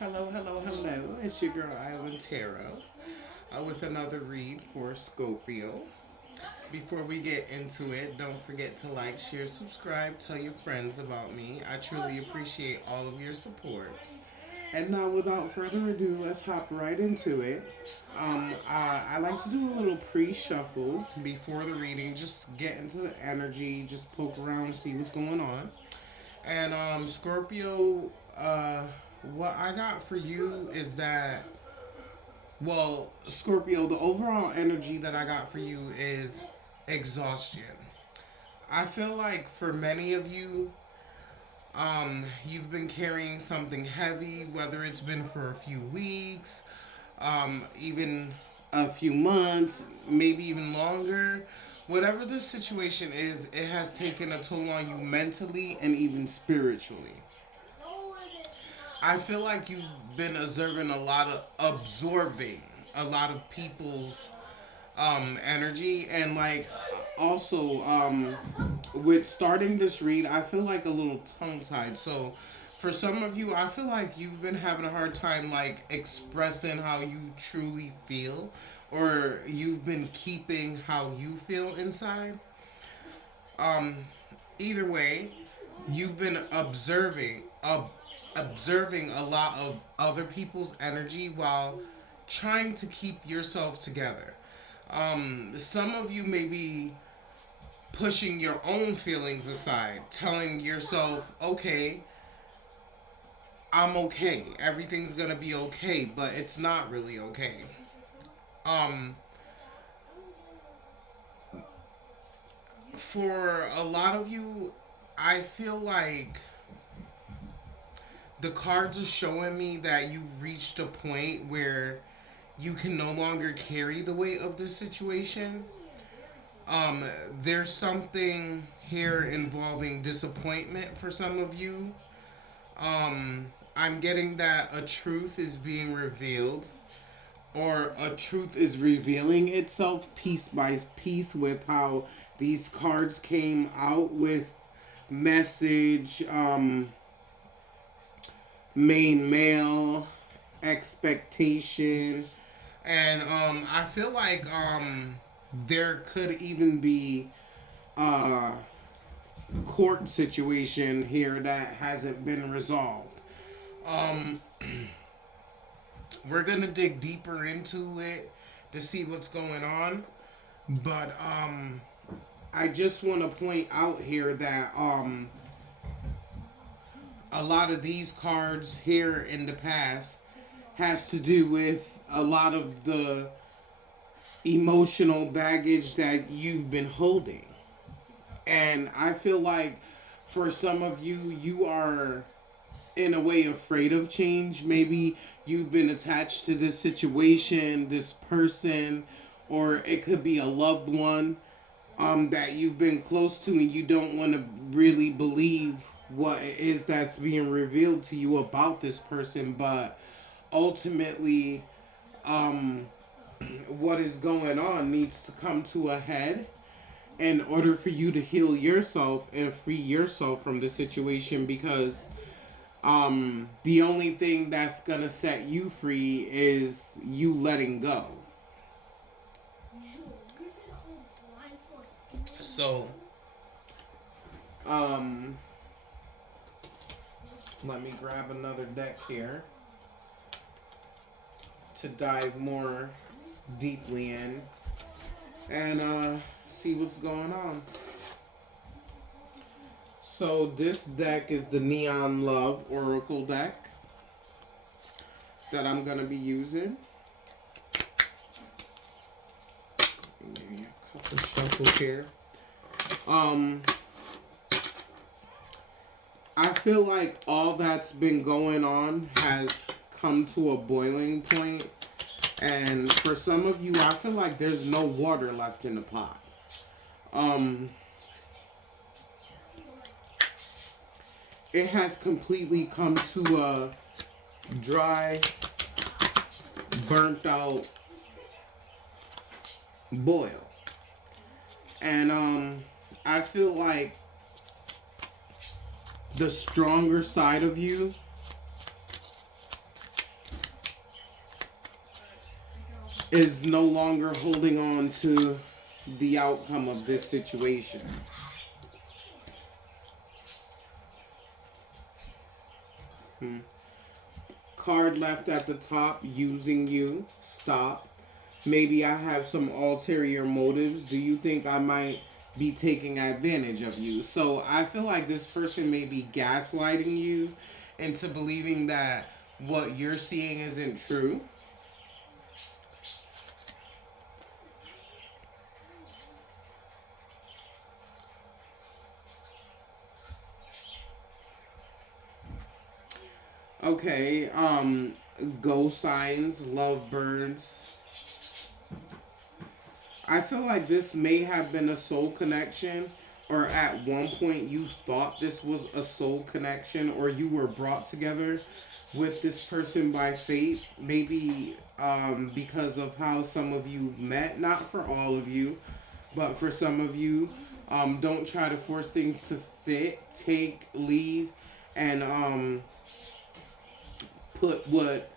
Hello, hello, hello. It's your girl Island Tarot with another read for Scorpio. Before we get into it, don't forget to like, share, subscribe, tell your friends about me. I truly appreciate all of your support. And now, without further ado, let's hop right into it. I like to do a little pre-shuffle before the reading, just get into the energy, just poke around, see what's going on. And Scorpio, what I got for you is that, well, Scorpio, the overall energy that I got for you is exhaustion. I feel like for many of you, you've been carrying something heavy, whether it's been for a few weeks, even a few months, maybe even longer. Whatever the situation is, it has taken a toll on you mentally and even spiritually. I feel like you've been observing a lot of people's energy, and like also with starting this read, I feel like a little tongue tied. So for some of you, I feel like you've been having a hard time like expressing how you truly feel, or you've been keeping how you feel inside. Um, Either way, you've been observing a lot of other people's energy while trying to keep yourself together. Some of you may be pushing your own feelings aside, telling yourself, okay, I'm okay, everything's gonna be okay, but it's not really okay. Um, for a lot of you, I feel like the cards are showing me that you've reached a point where you can no longer carry the weight of this situation. Um, there's something here involving disappointment for some of you. I'm getting that a truth is being revealed, or a truth is revealing itself piece by piece with how these cards came out with message, main male, expectation, and I feel like there could even be a court situation here that hasn't been resolved. Um, we're gonna dig deeper into it to see what's going on, but I just want to point out here that a lot of these cards here in the past has to do with a lot of the emotional baggage that you've been holding. And I feel like for some of you, you are in a way afraid of change. Maybe you've been attached to this situation, this person, or it could be a loved one that you've been close to, and you don't want to really believe what it is that's being revealed to you about this person. But ultimately, um, what is going on needs to come to a head in order for you to heal yourself and free yourself from the situation, because the only thing that's gonna set you free is you letting go. So um let me grab another deck here to dive more deeply in and see what's going on. So this deck is the Neon Love Oracle deck that I'm gonna be using. Maybe a couple shuffles here. Um, I feel like all that's been going on has come to a boiling point, and for some of you, I feel like there's no water left in the pot. Um, it has completely come to a dry, burnt out boil. And I feel like the stronger side of you is no longer holding on to the outcome of this situation. Hmm. Card left at the top, using you. Stop. Maybe I have some ulterior motives. Do you think I might be taking advantage of you? So I feel like this person may be gaslighting you into believing that what you're seeing isn't true. Okay, ghost signs, lovebirds. I feel like this may have been a soul connection, or at one point you thought this was a soul connection, or you were brought together with this person by fate. Maybe because of how some of you met, not for all of you, but for some of you. Don't try to force things to fit. Take, leave, and put what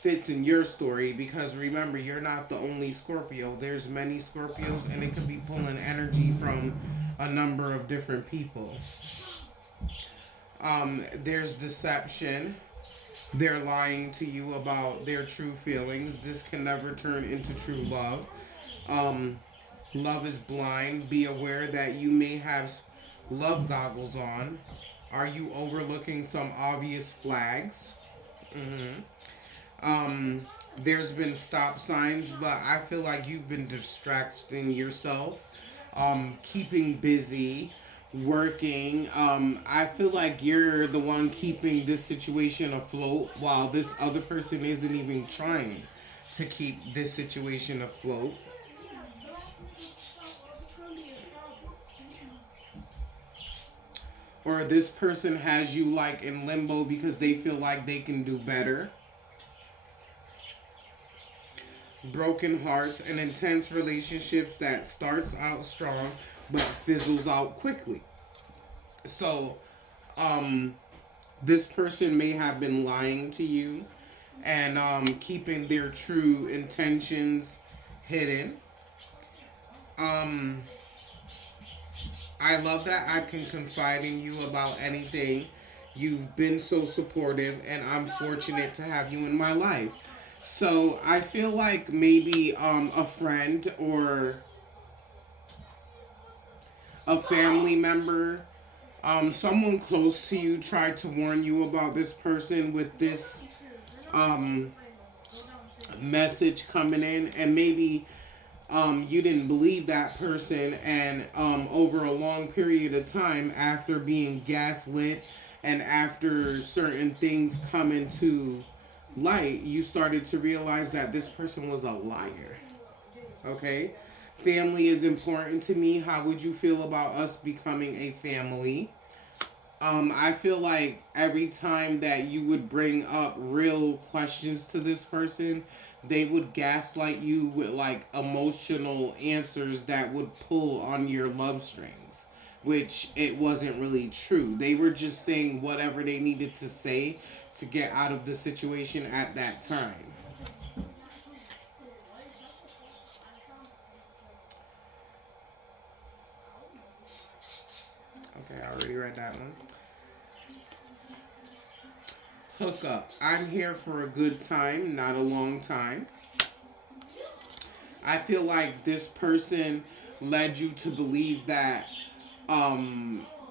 fits in your story, because remember, you're not the only Scorpio. There's many Scorpios, and it could be pulling energy from a number of different people. There's deception. They're lying to you about their true feelings. This can never turn into true love. um, Love is blind. Be aware that you may have love goggles on. Are you overlooking some obvious flags? Hmm. There's been stop signs, but I feel like you've been distracting yourself, keeping busy, working. I feel like you're the one keeping this situation afloat while this other person isn't even trying to keep this situation afloat. Or this person has you like in limbo because they feel like they can do better. Broken hearts and intense relationships that starts out strong but fizzles out quickly. So, um, this person may have been lying to you and keeping their true intentions hidden. Um, I love that I can confide in you about anything. You've been so supportive, and I'm fortunate to have you in my life. So I feel like maybe a friend or a family member, someone close to you tried to warn you about this person with this um, message coming in, and maybe you didn't believe that person, and over a long period of time, after being gaslit and after certain things come into light, you started to realize that this person was a liar. Okay? Family is important to me. How would you feel about us becoming a family? I feel like every time that you would bring up real questions to this person, they would gaslight you with like emotional answers that would pull on your love strings, which it wasn't really true. They were just saying whatever they needed to say to get out of the situation at that time. Okay, I already read that one. Hook up. I'm here for a good time, not a long time. I feel like this person led you to believe that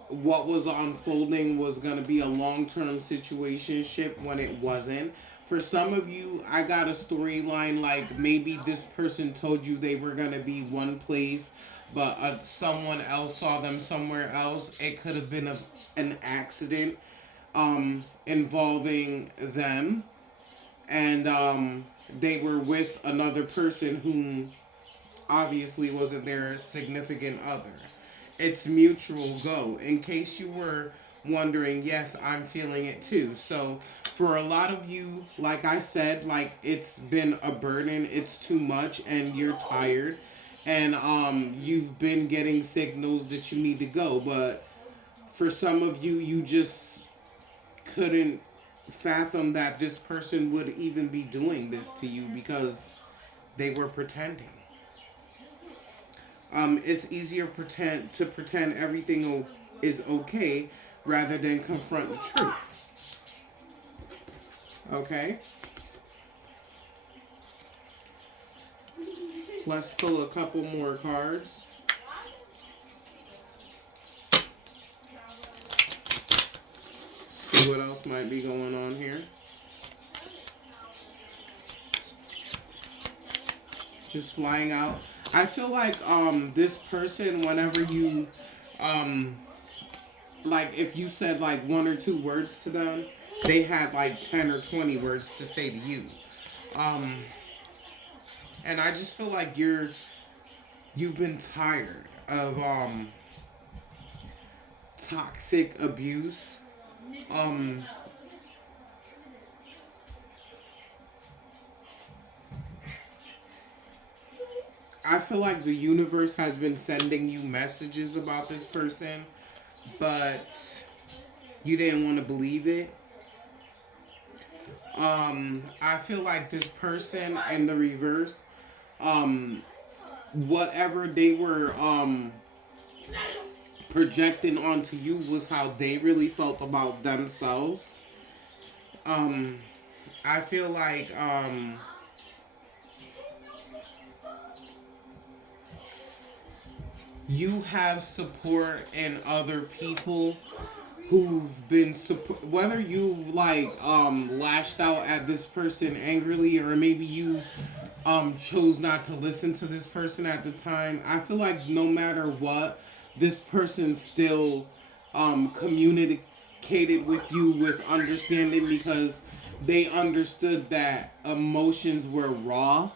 what was unfolding was going to be a long-term situationship when it wasn't. For some of you, I got a storyline like maybe this person told you they were going to be one place, but someone else saw them somewhere else. It could have been an accident involving them, and they were with another person whom obviously wasn't their significant other. It's mutual go. In case you were wondering, yes, I'm feeling it too. So for a lot of you, like I said, like it's been a burden, it's too much, and you're tired, and you've been getting signals that you need to go. But for some of you, you just couldn't fathom that this person would even be doing this to you, because They were pretending. It's easier to pretend everything is okay rather than confront the truth. Okay? Let's pull a couple more cards. See what else might be going on here. Just flying out. I feel like this person, whenever you like if you said like one or two words to them, they had like 10 or 20 words to say to you. Um and I just feel like you've been tired of toxic abuse. Um I feel like the universe has been sending you messages about this person, but you didn't want to believe it. I feel like this person in the reverse, um, whatever they were projecting onto you was how they really felt about themselves. Um, I feel like you have support in other people who've been whether you like lashed out at this person angrily, or maybe you chose not to listen to this person at the time. I feel like no matter what, this person still communicated with you with understanding, because they understood that emotions were raw.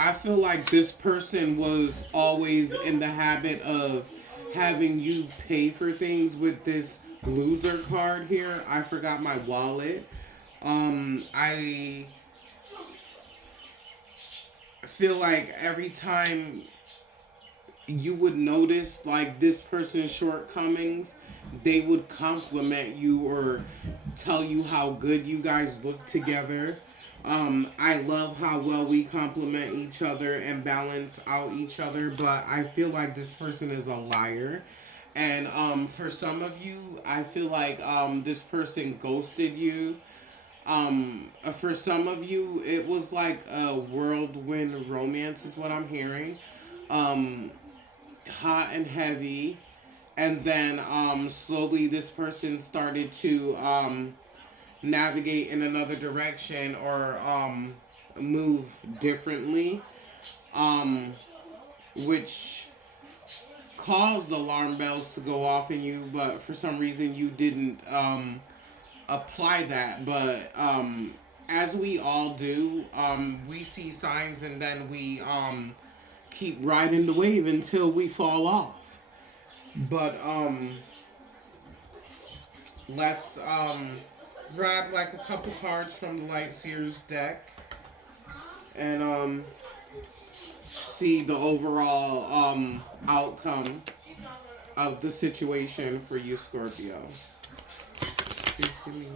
I feel like this person was always in the habit of having you pay for things with this loser card here. I forgot my wallet. I feel like every time you would notice like this person's shortcomings, they would compliment you or tell you how good you guys look together. I love how well we complement each other and balance out each other, but I feel like this person is a liar. And for some of you, I feel like this person ghosted you. For some of you, it was like a whirlwind romance, is what I'm hearing. Um, Hot and heavy, and then slowly this person started to navigate in another direction, or move differently, um, which caused alarm bells to go off in you, but for some reason you didn't apply that. But as we all do, we see signs and then we keep riding the wave until we fall off. But let's grab like a couple cards from the Light Seers deck and see the overall outcome of the situation for you, Scorpio. Please give me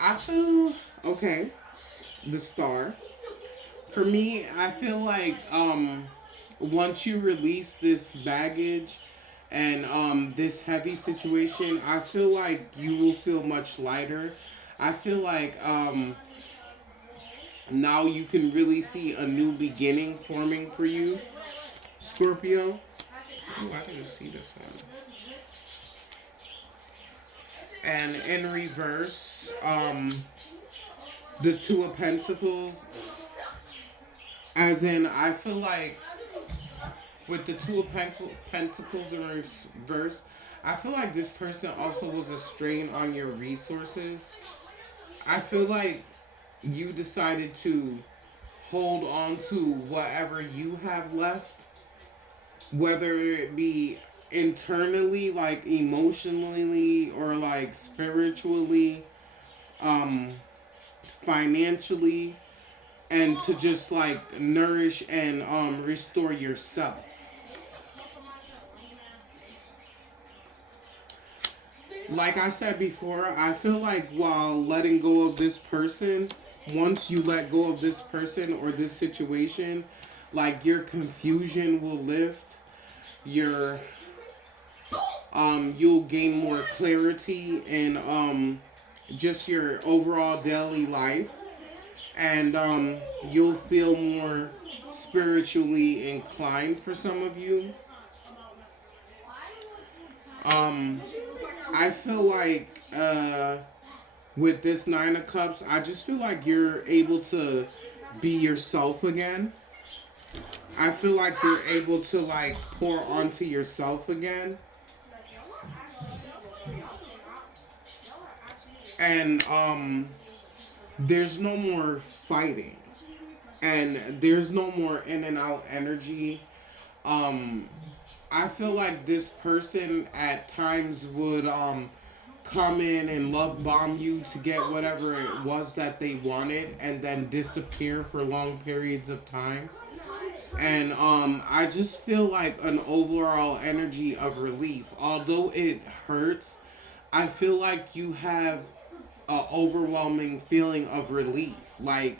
I feel okay. The star. For me, I feel like once you release this baggage and this heavy situation, I feel like you will feel much lighter. I feel like now you can really see a new beginning forming for you, Scorpio. Oh, I didn't see this one. And in reverse, the Two of Pentacles. As in, I feel like with the Two of Pentacles in reverse, I feel like this person also was a strain on your resources. I feel like you decided to hold on to whatever you have left, whether it be internally, like emotionally, or like spiritually, um, financially, and to just like nourish and restore yourself. Like I said before, I feel like while letting go of this person, once you let go of this person or this situation, like your confusion will lift, your you'll gain more clarity in just your overall daily life, and you'll feel more spiritually inclined for some of you. Um, I feel like with this Nine of Cups, I just feel like you're able to be yourself again. I feel like you're able to like pour onto yourself again. And there's no more fighting. And there's no more in and out energy. Um I feel like this person at times would come in and love bomb you to get whatever it was that they wanted and then disappear for long periods of time. And I just feel like an overall energy of relief. Although it hurts, I feel like you have an overwhelming feeling of relief. Like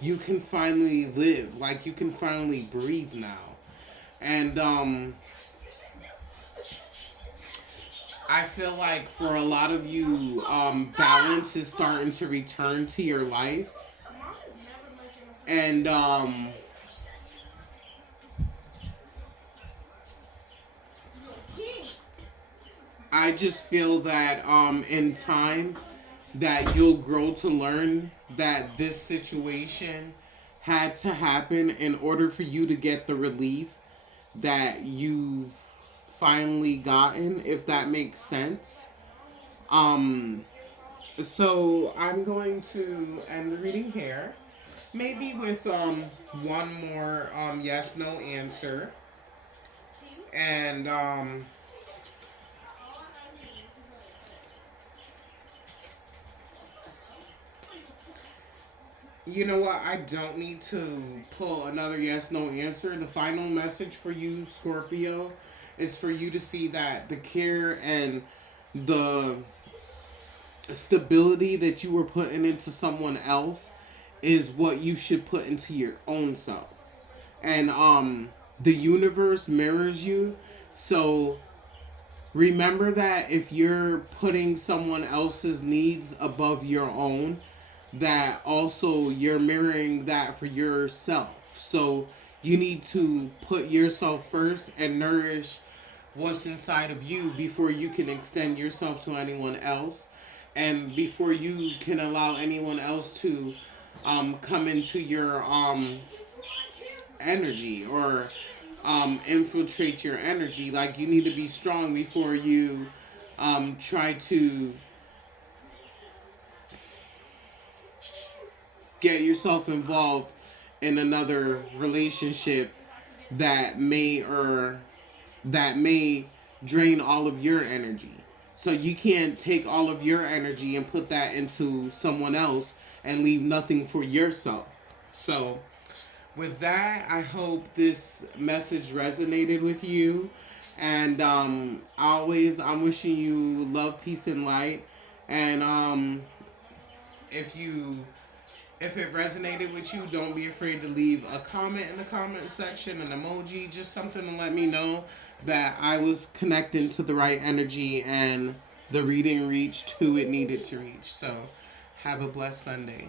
you can finally live. Like you can finally breathe now. And I feel like for a lot of you, balance is starting to return to your life. And I just feel that in time that you'll grow to learn that this situation had to happen in order for you to get the relief that you've finally gotten, if that makes sense. Um, so I'm going to end the reading here. Maybe with one more yes no answer. And you know what? I don't need to pull another yes no answer. The final message for you, Scorpio, is for you to see that the care and the stability that you were putting into someone else is what you should put into your own self. And the universe mirrors you. So remember that if you're putting someone else's needs above your own, that also you're mirroring that for yourself. So you need to put yourself first and nourish what's inside of you before you can extend yourself to anyone else, and before you can allow anyone else to come into your energy or infiltrate your energy. Like you need to be strong before you try to get yourself involved in another relationship that may drain all of your energy. So you can't take all of your energy and put that into someone else and leave nothing for yourself. So with that, I hope this message resonated with you. And always, I'm wishing you love, peace, and light. And if it resonated with you, don't be afraid to leave a comment in the comment section, an emoji, just something to let me know that I was connecting to the right energy and the reading reached who it needed to reach. So have a blessed Sunday.